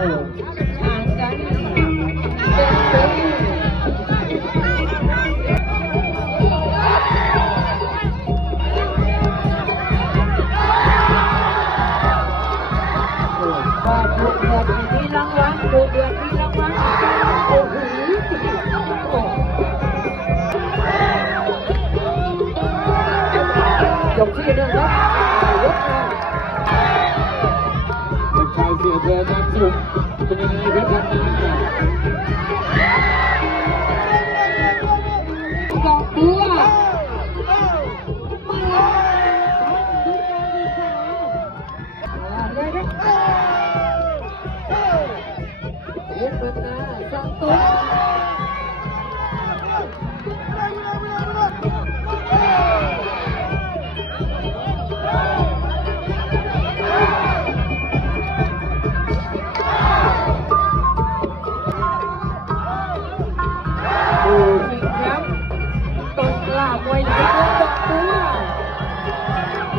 ห่างกัน เป็น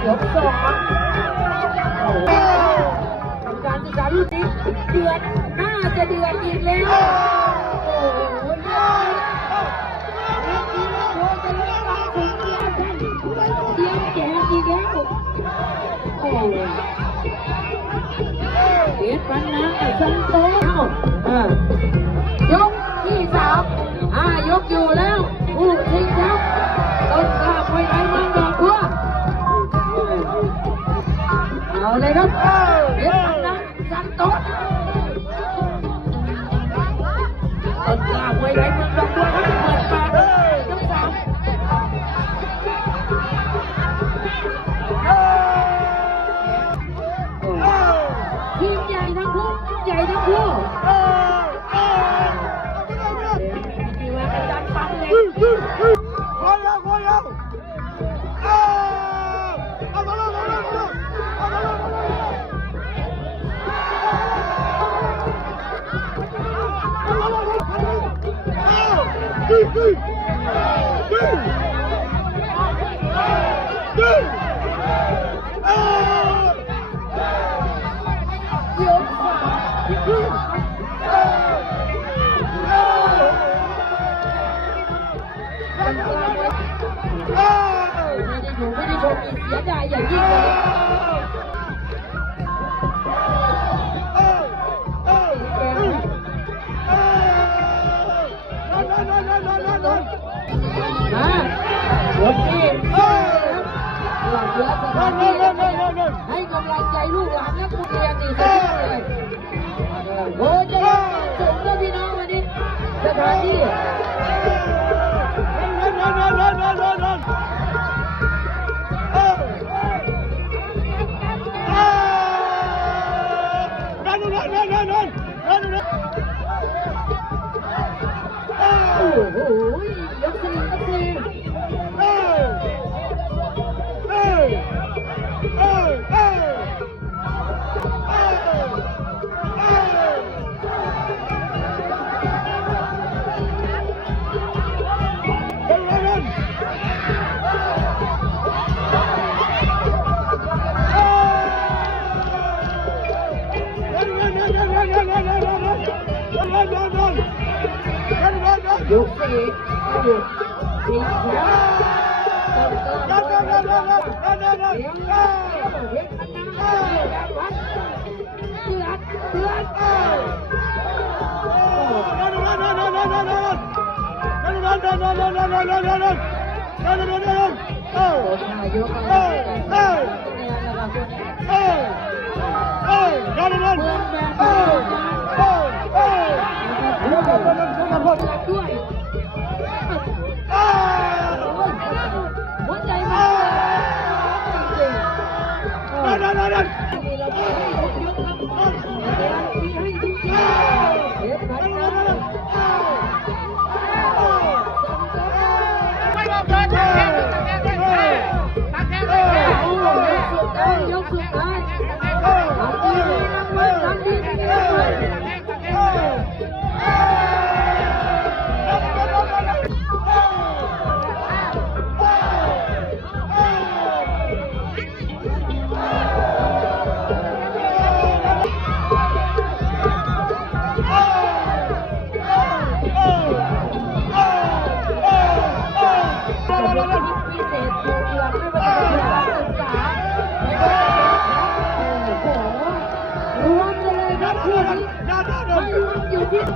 ยกสองทำการศึกษาลูกนี้เดือดน่าจะเดือดอีกแล้ว โอ้โหเลือดเลือดนี้โอ้จะเลือดรักถึงเดียวกันเดียวแจกอีกแล้วโอ้โหเอ็ดปันนะไอ้สันโตเอ้าอ่ายกที่สามห้ายกอยู่แล้วผู้ชิง เอาเลยครับ ไว้ไม่ได้อยู่ไม่ได้ชมมีเสียดายอย่างยิ่งเลย ลูกหลานและผู้เรียนนี่สุดเลยโอ้จะยกสูงแล้วพี่น้องวันนี้สถานที่ ยกสี่หยุดสี่แถวต้นกล้าไว้ไหนเมืองดอกบัวเสียงเฮ็ดมันนะแบบวัดเดือดเดือดโอ้นายกอะไรเนี่ยนะครับคนนี้เมืองแบบ นะครับด้วยหัวใจมันจริงๆมีระ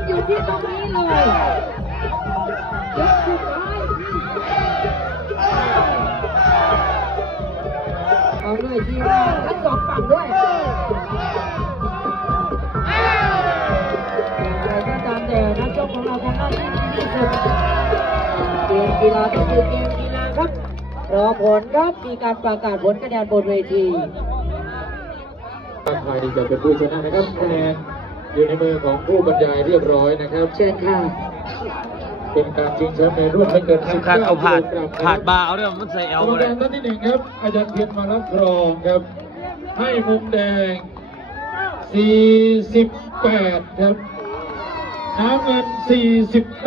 อยู่ที่ตรงนี้เลยยกสุดท้ายเอาด้วยทีมงานทั้งสองฝั่งด้วยอย่างไรก็ตามแต่นักชกของเราทำหน้าที่ดีที่สุดเกมกีฬาก็คือเกมกีฬาครับรอผลครับมีการประกาศผลคะแนนบนเวทีใครจะเป็นผู้ชนะนะครับคะแนน อยู่ในมือของผู้บรรยายเรียบร้อยนะครับ เชิญค่ะ เป็นการชิงแชมป์ในรุ่นไม่เกินสำคัญเอาผ่าน19กิโลกรัมผ่านบาร์เอาเรื่องมันใส่เอกรลรมเลกาย รท่านที่หนึ่งครับ อาจารย์เทียนมารับรองครับ ให้มุมแดง 48 ครับ น้ำเงิน 49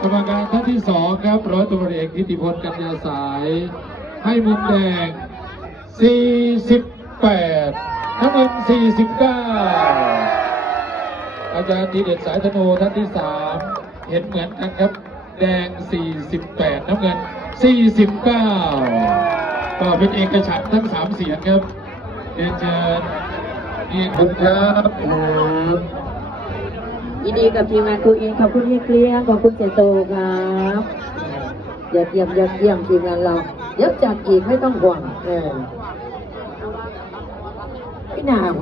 กรรมการท่านที่สองครับ ร้อยตำรวจเอกทิติพลกัญญาสาย ให้มุมแดง 48 น้ำเงิน 49 อาจารย์ทีเด็ดสายธนูท่านที่สามเห็นเหมือนกันครับ แดง 48 น้ำเงิน 49 ก็เป็นเอกฉันท์ทั้งสามเสียงครับเรียนเชิญนี่คุณครับยินดีกับทีมงานครูอินขอบคุณเฮียเกลียงขอบคุณเจโตครับยอดเยี่ยมยอดเยี่ยมทีมงานเราเดี๋ยวจัดอีกไม่ต้องห่วงเออ พี่นาโ